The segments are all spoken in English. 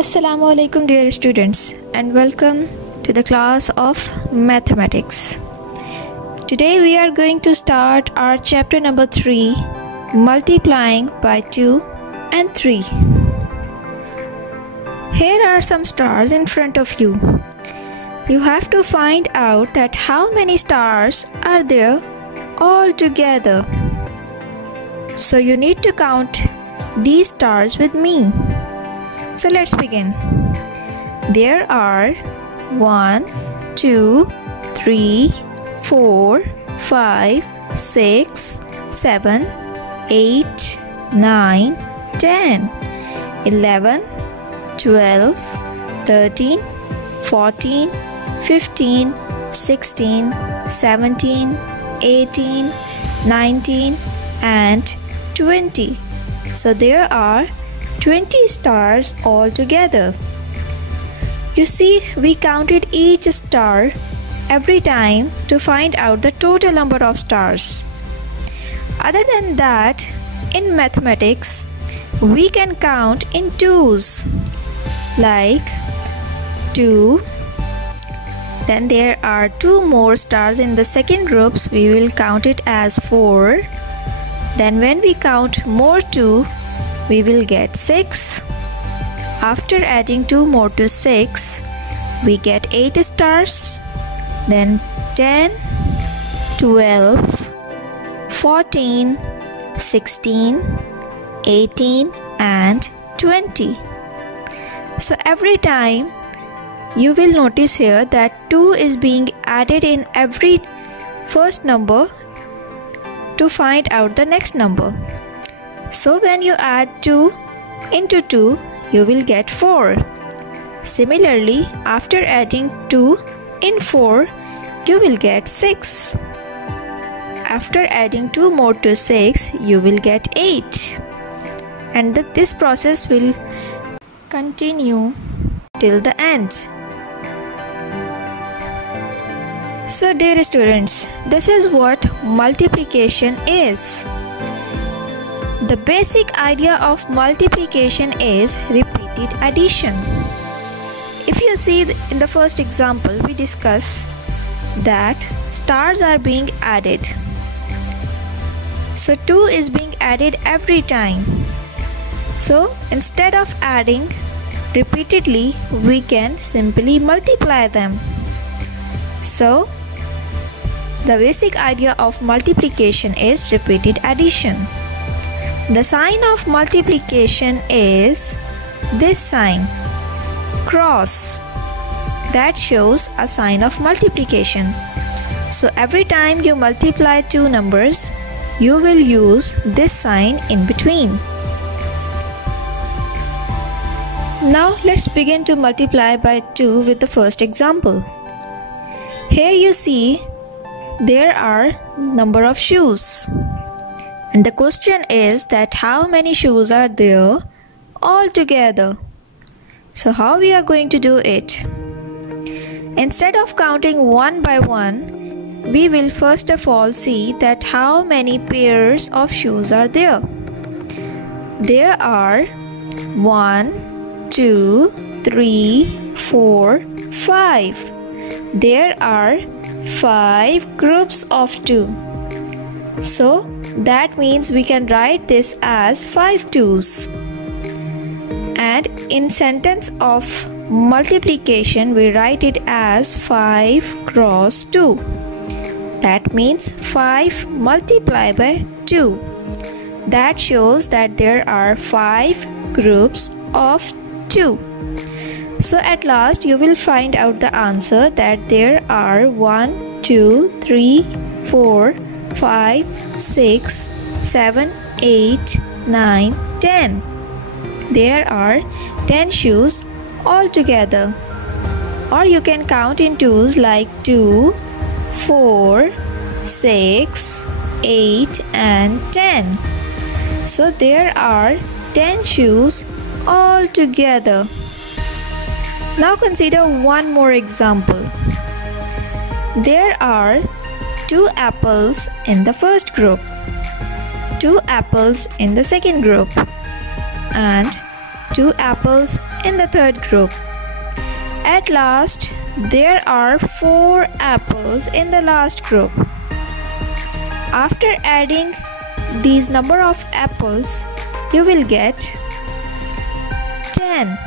Assalamu alaikum dear students, and welcome to the class of mathematics. Today we are going to start our chapter number 3, multiplying by 2 and 3. Here are some stars in front of you. You have to find out that how many stars are there all together. So you need to count these stars with me. So let's begin. There are 1, 2, 3, 4, 5, 6, 7, 8, 9, 10, 11, 12, 13, 14, 15, 16, 17, 18, 19 and 20. So there are 20 stars altogether. You see, we counted each star every time to find out the total number of stars. Other than that, in mathematics, we can count in twos, like 2. Then there are 2 more stars in the second groups, we will count it as 4. Then when we count more 2, we will get 6. After adding 2 more to 6, we get 8 stars. Then 10, 12, 14, 16, 18 and 20. So every time you will notice here that 2 is being added in every first number to find out the next number. So when you add 2 into 2, you will get 4. Similarly, after adding 2 in 4, you will get 6. After adding 2 more to 6, you will get 8. And this process will continue till the end. So dear students, this is what multiplication is. The basic idea of multiplication is repeated addition. If you see in the first example, we discuss that stars are being added. So 2 is being added every time. So instead of adding repeatedly, we can simply multiply them. So the basic idea of multiplication is repeated addition. The sign of multiplication is this sign, cross, that shows a sign of multiplication. So every time you multiply 2 numbers, you will use this sign in between. Now let's begin to multiply by 2 with the first example. Here you see there are number of shoes. And the question is that how many shoes are there all together? So how we are going to do it? Instead of counting one by one, we will first of all see that how many pairs of shoes are there. There are 1, 2, 3, 4, 5. There are 5 groups of 2. So that means we can write this as 5 twos. And in sentence of multiplication, we write it as 5 cross 2. That means 5 multiplied by 2. That shows that there are 5 groups of 2. So at last you will find out the answer that there are 1, 2, 3, 4, 5, 6, 7, 8, 9, 10. There are 10 shoes altogether. Or you can count in twos like 2, 4, 6, 8 and 10. So there are 10 shoes altogether. Now consider one more example. There are 2 apples in the first group, 2 apples in the second group, and 2 apples in the third group. At last, there are 4 apples in the last group. After adding these number of apples, you will get 10.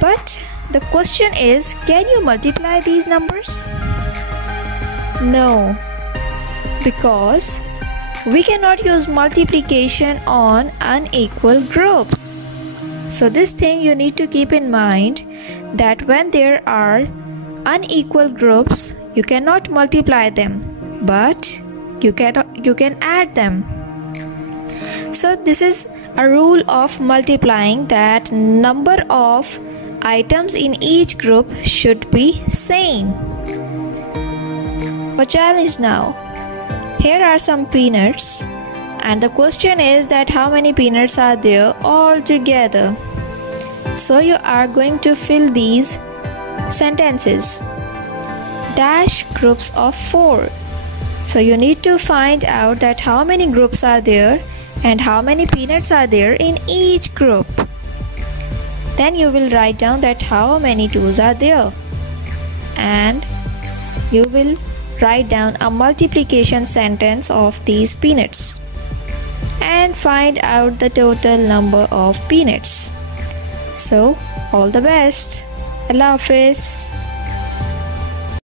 But the question is, can you multiply these numbers? No, because we cannot use multiplication on unequal groups. So this thing you need to keep in mind, that when there are unequal groups, you cannot multiply them, but you can add them. So this is a rule of multiplying, that number of items in each group should be same. For challenge now, here are some peanuts, and the question is that how many peanuts are there all together. So you are going to fill these sentences. Dash groups of 4. So you need to find out that how many groups are there and how many peanuts are there in each group. Then you will write down that how many 2's are there, and you will write down a multiplication sentence of these peanuts and find out the total number of peanuts. So all the best. Allah Hafiz.